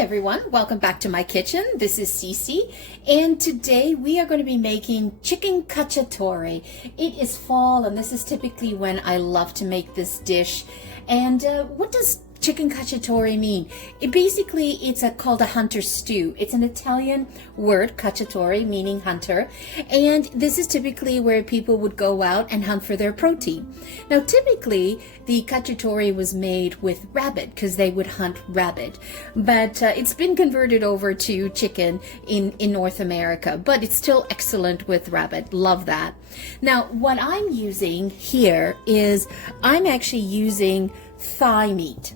everyone, welcome back to my kitchen. This is Cece, and today we are going to be making chicken cacciatore. It is fall, and this is typically when I love to make this dish. And what does chicken cacciatore mean? It's called a hunter stew. It's an Italian word, cacciatore, meaning hunter, and this is typically where people would go out and hunt for their protein. Now typically the cacciatore was made with rabbit because they would hunt rabbit, but it's been converted over to chicken in North America, but it's still excellent with rabbit. Love that. Now what I'm using here is I'm actually using thigh meat,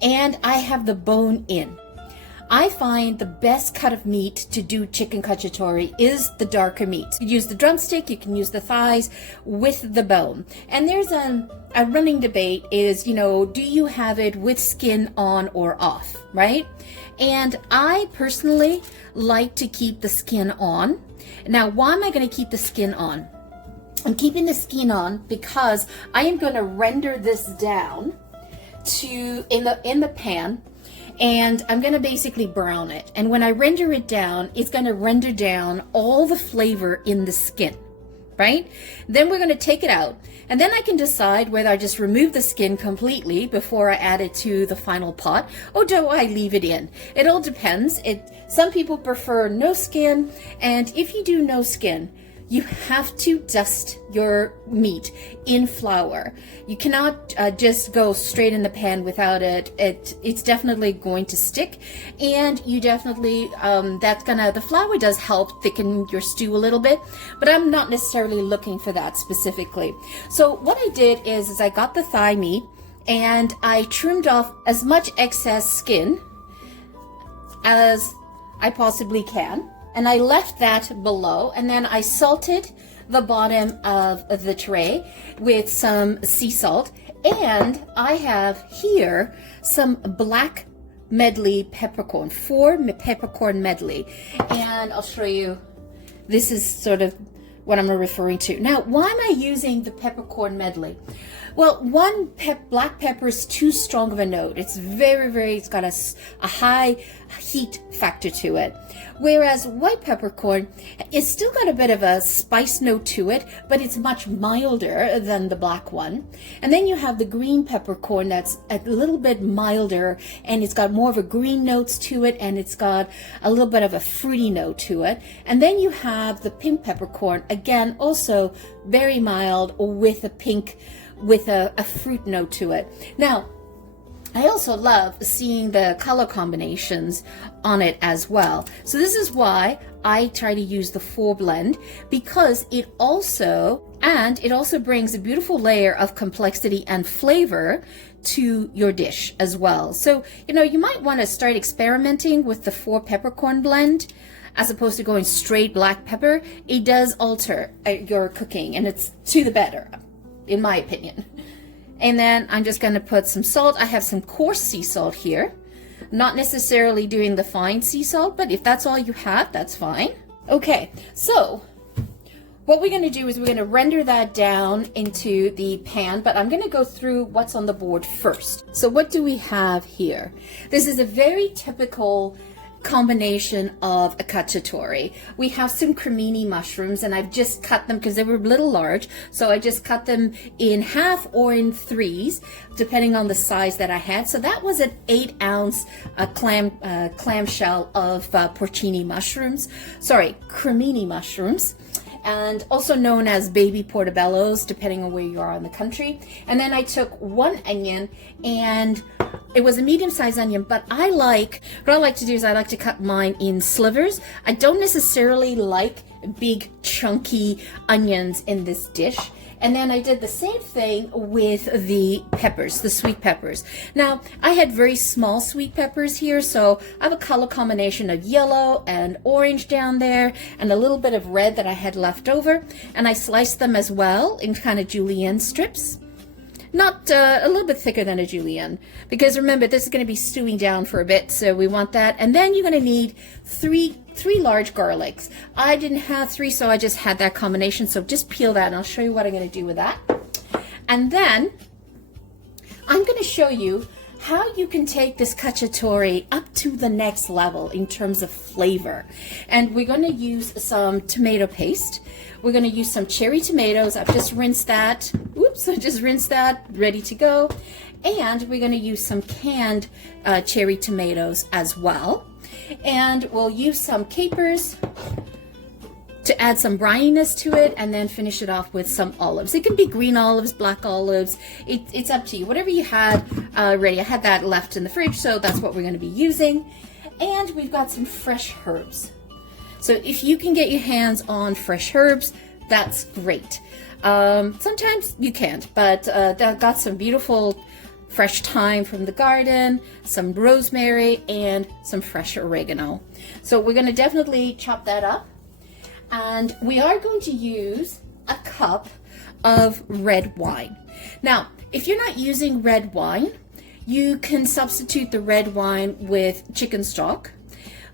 and I have the bone in. I find the best cut of meat to do chicken cacciatore is the darker meat. You can use the drumstick, you can use the thighs with the bone. And there's a running debate is, do you have it with skin on or off, right? And I personally like to keep the skin on. Now, why am I going to keep the skin on? I'm keeping the skin on because I am going to render this down in the pan, and I'm going to basically brown it. And when I render it down, it's going to render down all the flavor in the skin, right? Then we're going to take it out, and then I can decide whether I just remove the skin completely before I add it to the final pot, or do I leave it in. It all depends. Some people prefer no skin, and if you do no skin, you have to dust your meat in flour. You cannot just go straight in the pan without it. It's definitely going to stick, and you definitely, the flour does help thicken your stew a little bit, but I'm not necessarily looking for that specifically. So what I did is I got the thigh meat and I trimmed off as much excess skin as I possibly can. And I left that below, and then I salted the bottom of the tray with some sea salt, and I have here some black medley peppercorn, 4 peppercorn medley, and I'll show you. This is sort of what I'm referring to. Now, why am I using the peppercorn medley? Well, black pepper is too strong of a note. It's it's got a high heat factor to it. Whereas white peppercorn, it's still got a bit of a spice note to it, but it's much milder than the black one. And then you have the green peppercorn that's a little bit milder, and it's got more of a green notes to it, and it's got a little bit of a fruity note to it. And then you have the pink peppercorn, again, also very mild with a fruit note to it. Now, I also love seeing the color combinations on it as well. So this is why I try to use the 4 blend, because it also brings a beautiful layer of complexity and flavor to your dish as well. So, you might want to start experimenting with the 4 peppercorn blend as opposed to going straight black pepper. It does alter your cooking, and it's to the better, in my opinion. And then I'm just going to put some salt. I have some coarse sea salt here. Not necessarily doing the fine sea salt, but if that's all you have, that's fine. Okay, so what we're going to do is we're going to render that down into the pan, but I'm going to go through what's on the board first. So what do we have here? This is a very typical combination of a cacciatore. We have some cremini mushrooms, and I've just cut them because they were a little large, so I just cut them in half or in 3s depending on the size that I had. So that was an 8-ounce clamshell of cremini mushrooms, and also known as baby portobellos depending on where you are in the country. And then I took 1 onion, and it was a medium-sized onion, but what I like to do is I like to cut mine in slivers. I don't necessarily like big chunky onions in this dish. And then I did the same thing with the peppers, the sweet peppers. Now, I had very small sweet peppers here, so I have a color combination of yellow and orange down there, and a little bit of red that I had left over. And I sliced them as well in kind of julienne strips. Not a little bit thicker than a julienne, because remember, this is going to be stewing down for a bit, so we want that. And then you're going to need three large garlics. I didn't have 3, so I just had that combination. So just peel that, and I'll show you what I'm going to do with that. And then I'm going to show you how you can take this cacciatore up to the next level in terms of flavor. And we're going to use some tomato paste. We're going to use some cherry tomatoes. I've just rinsed that. Oops, I just rinsed that, ready to go. And we're going to use some canned cherry tomatoes as well. And we'll use some capers to add some brininess to it, and then finish it off with some olives. It can be green olives, black olives. It's up to you. Whatever you had ready. I had that left in the fridge, so that's what we're going to be using. And we've got some fresh herbs. So if you can get your hands on fresh herbs, that's great. Sometimes you can't, but I've got some beautiful fresh thyme from the garden, some rosemary, and some fresh oregano. So we're going to definitely chop that up. And we are going to use a cup of red wine. Now, if you're not using red wine, you can substitute the red wine with chicken stock.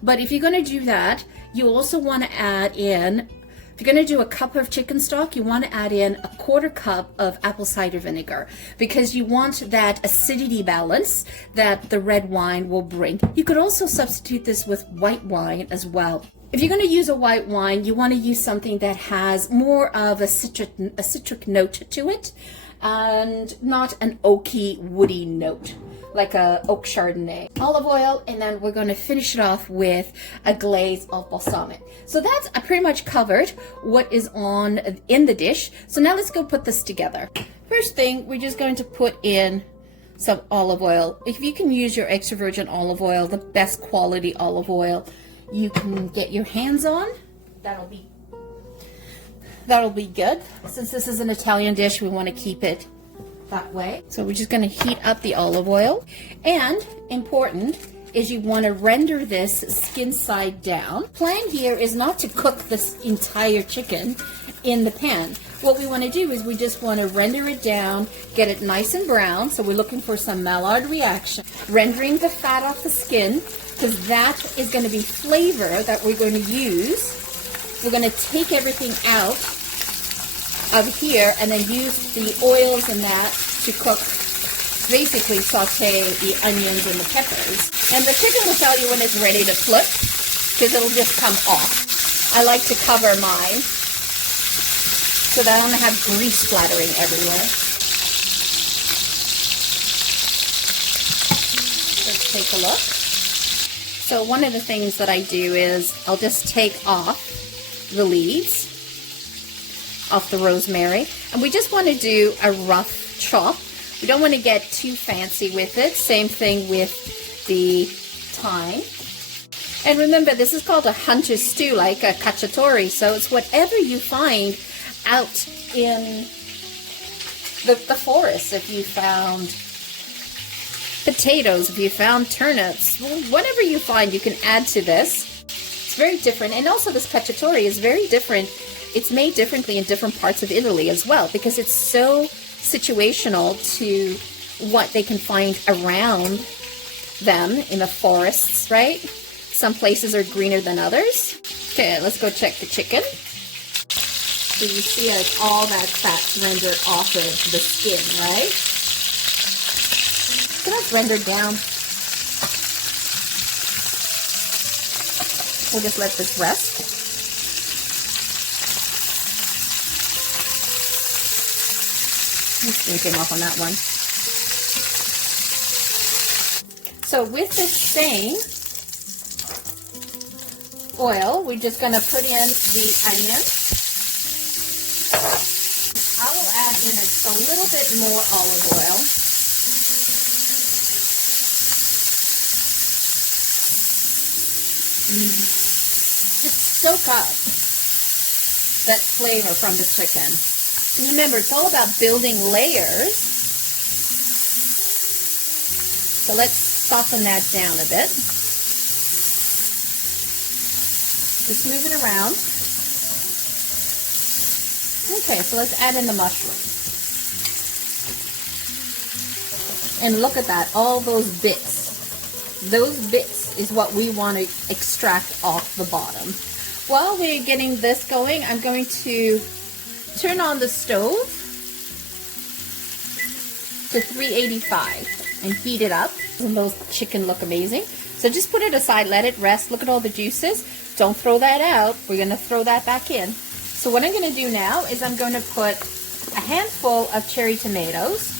But if you're going to do that, you also want to add in, if you're going to do a cup of chicken stock, you want to add in a 1/4 cup of apple cider vinegar, because you want that acidity balance that the red wine will bring. You could also substitute this with white wine as well. If you're going to use a white wine, you want to use something that has more of a citric note to it, and not an oaky, woody note, like a oak Chardonnay. Olive oil, and then we're going to finish it off with a glaze of balsamic. So that's pretty much covered what is in the dish. So now let's go put this together. First thing, we're just going to put in some olive oil. If you can use your extra virgin olive oil, the best quality olive oil you can get your hands on, that'll be good. Since this is an Italian dish, we want to keep it that way. So we're just going to heat up the olive oil. And important is you want to render this skin side down. Plan here is not to cook this entire chicken in the pan. What we want to do is we just want to render it down, get it nice and brown. So we're looking for some Maillard reaction, rendering the fat off the skin, because that is going to be flavor that we're going to use. We're going to take everything out of here and then use the oils and that to cook, basically saute the onions and the peppers. And the chicken will tell you when it's ready to flip, because it'll just come off. I like to cover mine so that I don't have grease splattering everywhere. Let's take a look. So one of the things that I do is I'll just take off the leaves off the rosemary, and we just want to do a rough chop. We don't want to get too fancy with it. Same thing with the thyme. And remember, this is called a hunter's stew, like a cacciatore, so it's whatever you find out in the forest. If you found potatoes, if you found turnips, whatever you find, you can add to this. It's very different. And also this cacciatore is very different. It's made differently in different parts of Italy as well, because it's so situational to what they can find around them in the forests, right? Some places are greener than others. Okay, let's go check the chicken. So you see like all that fat's rendered off of the skin, right? So that's rendered down. We'll just let this rest. Came off on that one. So with this same oil, we're just going to put in the onion. I will add in a little bit more olive oil. Just soak up that flavor from the chicken. Remember, it's all about building layers. So let's soften that down a bit. Just move it around. Okay, so let's add in the mushrooms. And look at that, all those bits. Those bits is what we want to extract off the bottom. While we're getting this going, I'm going to turn on the stove to 385. and heat it up. And those chicken look amazing. So just put it aside, let it rest. Look at all the juices. Don't throw that out. We're going to throw that back in. So what I'm going to do now is I'm going to put a handful of cherry tomatoes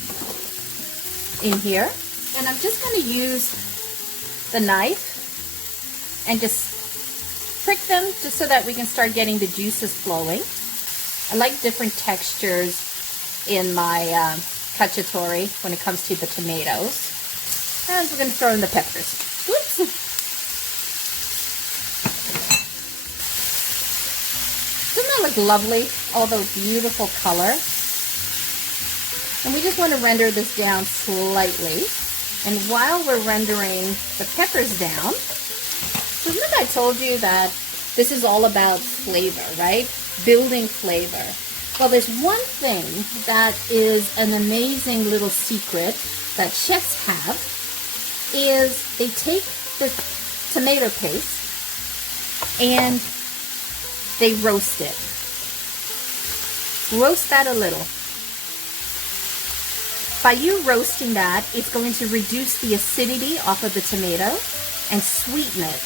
in here. And I'm just going to use the knife and just prick them just so that we can start getting the juices flowing. I like different textures in my cacciatore when it comes to the tomatoes. And we're going to throw in the peppers. Whoops. Doesn't that look lovely? All those beautiful color. And we just want to render this down slightly. And while we're rendering the peppers down, remember I told you that this is all about flavor, right? Building flavor. Well, there's one thing that is an amazing little secret that chefs have, is they take the tomato paste and they roast it. Roast that a little. By you roasting that, it's going to reduce the acidity off of the tomato and sweeten it.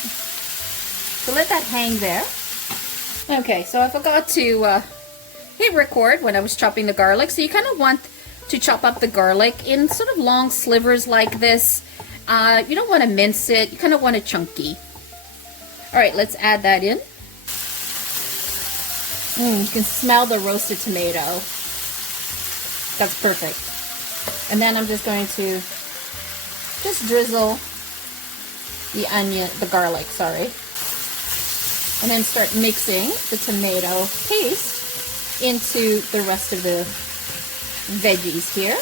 So let that hang there. Okay, so I forgot to hit record when I was chopping the garlic. So you kind of want to chop up the garlic in sort of long slivers like this. You don't want to mince it. You kind of want it chunky. All right, let's add that in. You can smell the roasted tomato. That's perfect. And then I'm just going to just drizzle the garlic, sorry. And then start mixing the tomato paste into the rest of the veggies here.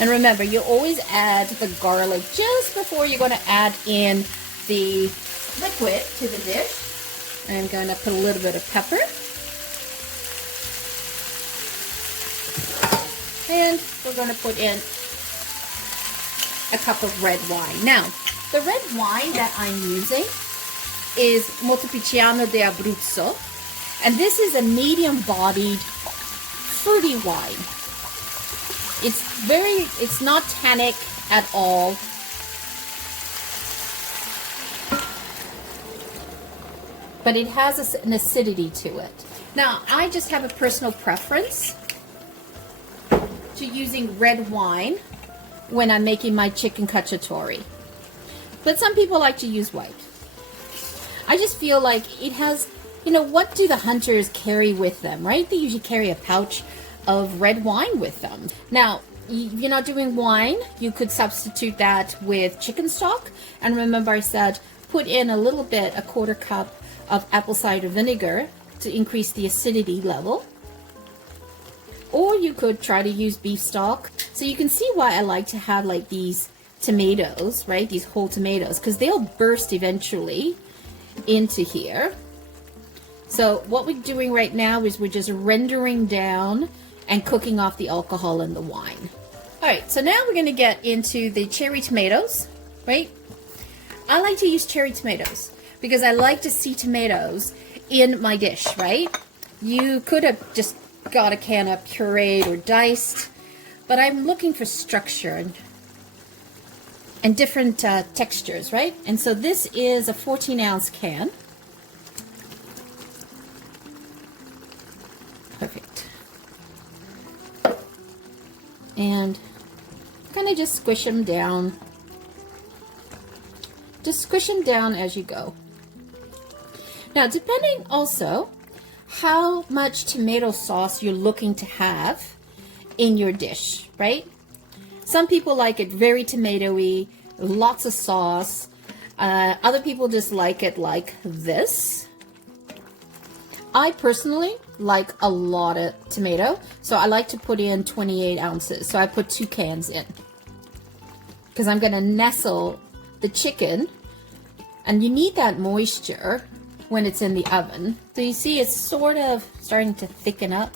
And remember, you always add the garlic just before you're going to add in the liquid to the dish. I'm going to put a little bit of pepper. And we're going to put in a cup of red wine. Now, the red wine that I'm using is Montepulciano di Abruzzo. And this is a medium-bodied, fruity wine. It's not tannic at all. But it has an acidity to it. Now, I just have a personal preference to using red wine when I'm making my chicken cacciatore. But some people like to use white. I just feel like it has, what do the hunters carry with them, right? They usually carry a pouch of red wine with them. Now, if you're not doing wine, you could substitute that with chicken stock. And remember I said, put in a little bit, a quarter cup of apple cider vinegar to increase the acidity level. Or you could try to use beef stock. So you can see why I like to have like these tomatoes, right? These whole tomatoes, because they'll burst eventually into here. So what we're doing right now is we're just rendering down and cooking off the alcohol in the wine. All right, so now we're going to get into the cherry tomatoes, right? I like to use cherry tomatoes because I like to see tomatoes in my dish, right? You could have just got a can of pureed or diced, but I'm looking for structure and different textures, right? And so this is a 14-ounce can. Perfect. And kind of just squish them down. Just squish them down as you go. Now, depending also how much tomato sauce you're looking to have in your dish, right? Some people like it very tomatoey, lots of sauce. Other people just like it like this. I personally like a lot of tomato, so I like to put in 28 ounces. So I put 2 cans in because I'm going to nestle the chicken, and you need that moisture when it's in the oven. So you see it's sort of starting to thicken up.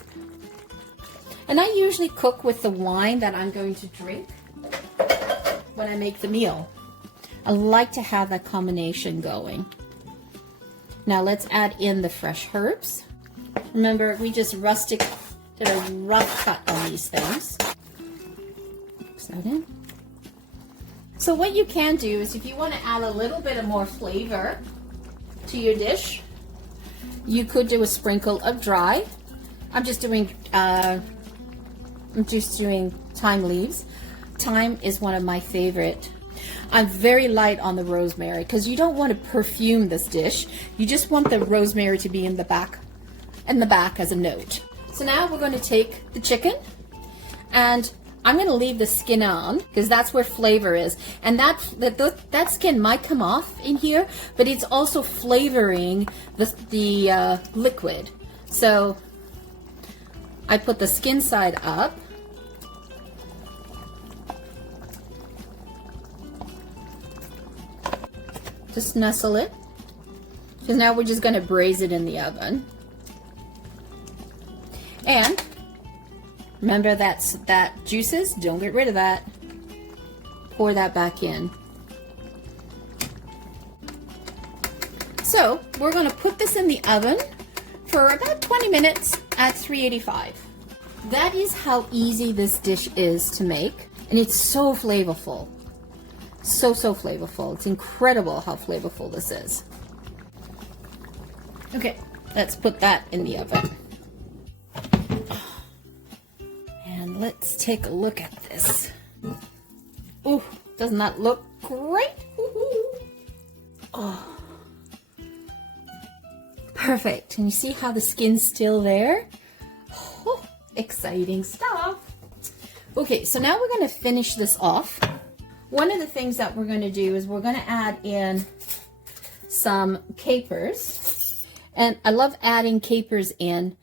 And I usually cook with the wine that I'm going to drink when I make the meal. I like to have that combination going. Now let's add in the fresh herbs. Remember, we just did a rough cut on these things. Mix that in. So what you can do is if you want to add a little bit of more flavor to your dish, you could do a sprinkle of dry. I'm just doing thyme leaves. Thyme is one of my favorite. I'm very light on the rosemary because you don't want to perfume this dish. You just want the rosemary to be in the back as a note. So now we're going to take the chicken, and I'm going to leave the skin on because that's where flavor is. And that skin might come off in here, but it's also flavoring the liquid. So I put the skin side up. Just nestle it, because now we're just going to braise it in the oven. And remember that juices, don't get rid of that. Pour that back in. So we're going to put this in the oven for about 20 minutes at 385. That is how easy this dish is to make, and it's so flavorful. So flavorful. It's incredible how flavorful this is. Okay, let's put that in the oven. And let's take a look at this. Ooh, doesn't that look great? Oh, perfect. And you see how the skin's still there? Oh, exciting stuff. Okay, so now we're going to finish this off. One of the things that we're going to do is we're going to add in some capers. And I love adding capers in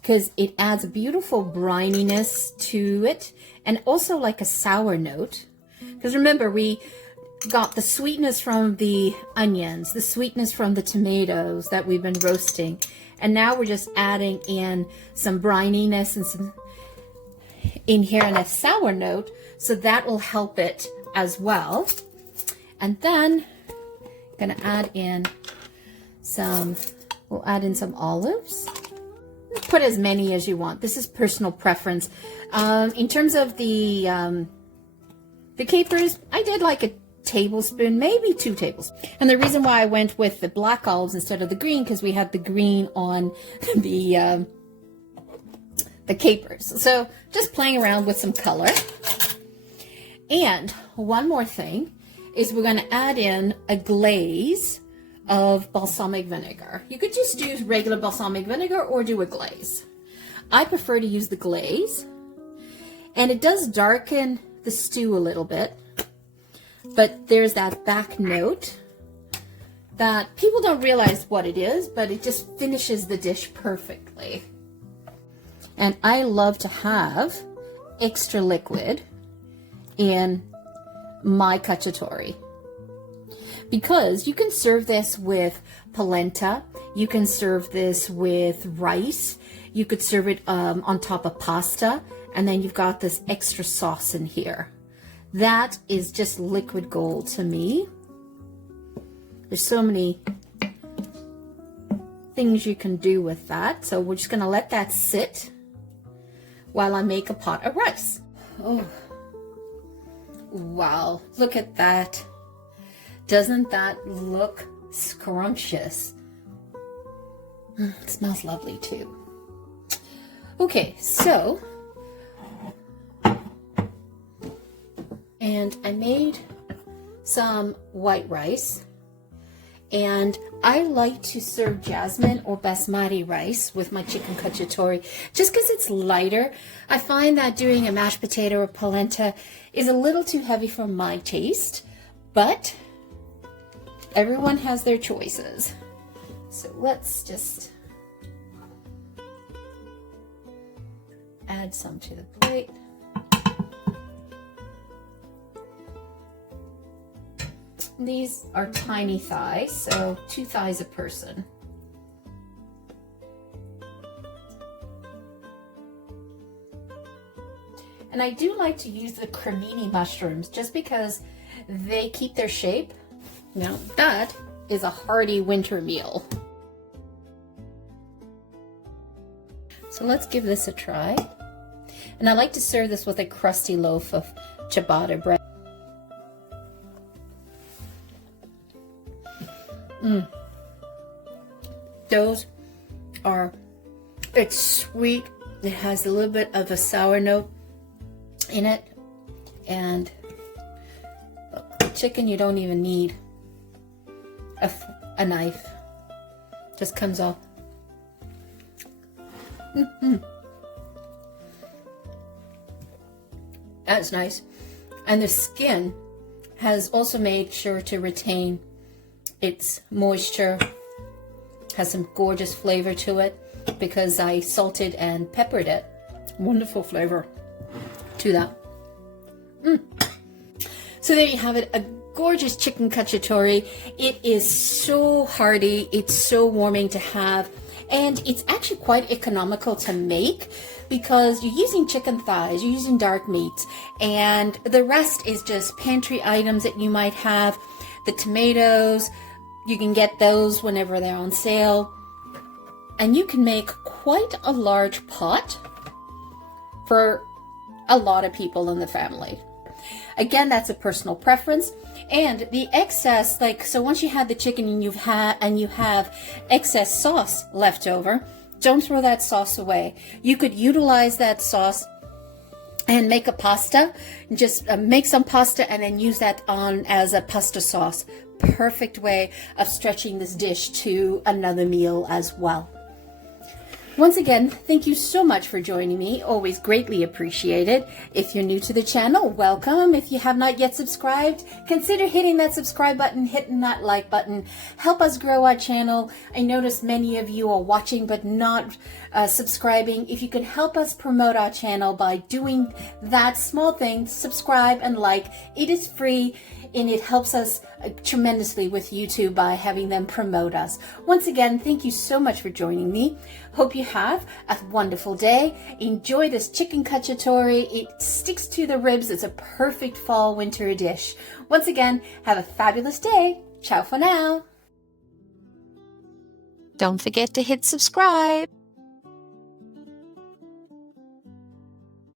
because it adds a beautiful brininess to it, and also like a sour note. Because remember, we got the sweetness from the onions, the sweetness from the tomatoes that we've been roasting. And now we're just adding in some brininess and some in here and a sour note. So that will help it as well. And then I'm gonna add in we'll add in some olives. Put as many as you want. This is personal preference. In terms of the capers, I did like a tablespoon, maybe 2 tablespoons. And the reason why I went with the black olives instead of the green, because we had the green on the capers. So just playing around with some color. And one more thing is we're going to add in a glaze of balsamic vinegar. You could just use regular balsamic vinegar or do a glaze. I prefer to use the glaze, and it does darken the stew a little bit, but there's that back note that people don't realize what it is, but it just finishes the dish perfectly. And I love to have extra liquid in my cacciatore, because you can serve this with polenta, you can serve this with rice, you could serve it on top of pasta, and then you've got this extra sauce in here. That is just liquid gold to me. There's so many things you can do with that, so we're just gonna let that sit while I make a pot of rice. Oh, wow, look at that. Doesn't that look scrumptious? It smells lovely too. Okay, so, and I made some white rice, and I like to serve jasmine or basmati rice with my chicken cacciatore just because it's lighter. I find that doing a mashed potato or polenta is a little too heavy for my taste, but everyone has their choices. So let's just add some to the plate. These are tiny thighs, so 2 thighs a person. And I do like to use the cremini mushrooms just because they keep their shape. Now that is a hearty winter meal. So let's give this a try. And I like to serve this with a crusty loaf of ciabatta bread. Those are, it's sweet. It has a little bit of a sour note in it. And chicken, you don't even need a knife. Just comes off. That's nice. And the skin has also made sure to retain its moisture. Has some gorgeous flavor to it because I salted and peppered it. Wonderful flavor to that. So there you have it, a gorgeous chicken cacciatore. It is so hearty, it's so warming to have, and it's actually quite economical to make because you're using chicken thighs, you're using dark meats, and the rest is just pantry items that you might have. The tomatoes, you can get those whenever they're on sale, and you can make quite a large pot for a lot of people in the family. Again, that's a personal preference. And the excess, like, so once you have the chicken and you have excess sauce left over, don't throw that sauce away. You could utilize that sauce and make a pasta. Just make some pasta and then use that on as a pasta sauce. Perfect way of stretching this dish to another meal as well. Once again, thank you so much for joining me. Always greatly appreciated. If you're new to the channel, welcome. If you have not yet subscribed, consider hitting that subscribe button, hitting that like button. Help us grow our channel. I notice many of you are watching but not subscribing. If you can help us promote our channel by doing that small thing, subscribe and like. It is free and it helps us tremendously with YouTube by having them promote us. Once again, thank you so much for joining me. Hope you have a wonderful day. Enjoy this chicken cacciatore. It sticks to the ribs. It's a perfect fall winter dish. Once again, have a fabulous day. Ciao for now. Don't forget to hit subscribe.